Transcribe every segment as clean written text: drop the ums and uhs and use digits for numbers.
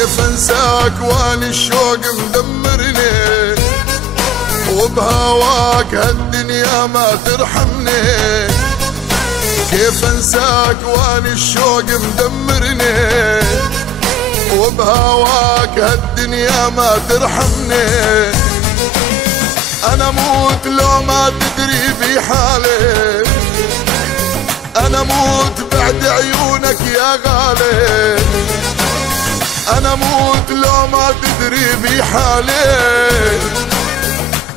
كيف انساك واني الشوق مدمرني، وبهواك هالدنيا ما ترحمني. كيف انساك واني الشوق مدمرني، وبهواك هالدنيا ما ترحمني. انا موت لو ما تدري بحالي، انا موت بعد عيونك يا غالي. انا موت لو ما تدري بحالي،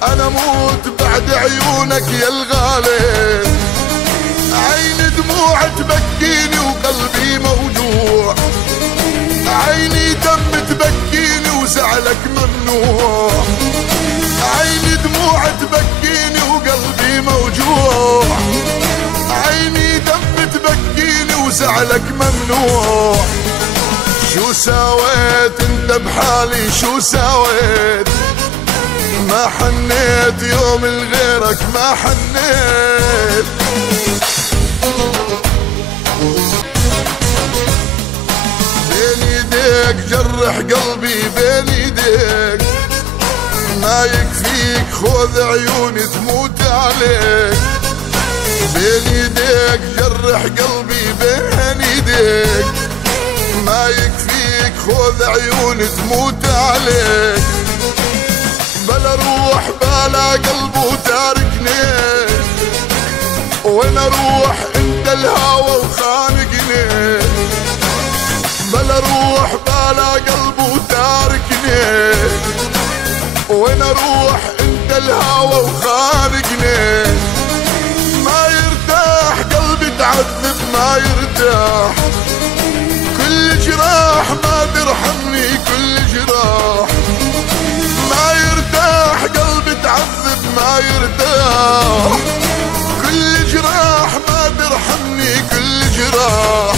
انا موت بعد عيونك يا الغالي. عيني دموع تبكيني وقلبي موجوع، عيني دم تبكيني وزعلك ممنوع. عيني دموع تبكيني وقلبي موجوع، عيني دم تبكيني وزعلك ممنوع. شو سويت انت بحالي شو سويت؟ ما حنيت يوم لغيرك ما حنيت. بين ايديك جرح قلبي بين ايديك، ما يكفيك خذ عيوني تموت عليك. بين ايديك جرح قلبي بين ايديك، ما يكفيك خذ عيوني تموت عليك. بلا روح بلا قلب وتاركني، وين اروح انت الهوى وخانقني. بلا روح بلا قلب وتاركني، وين اروح انت الهوى وخانقني. ما يرتاح قلبي تعذب ما يرتاح، كل جراح ما ترحمني كل جراح. ما يرتاح قلبي تعذب ما يرتاح، كل جراح ما ترحمني كل جراح.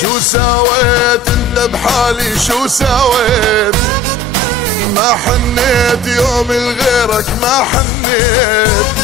شو سويت انت بحالي شو سويت؟ ما حنيت يوم لغيرك ما حنيت.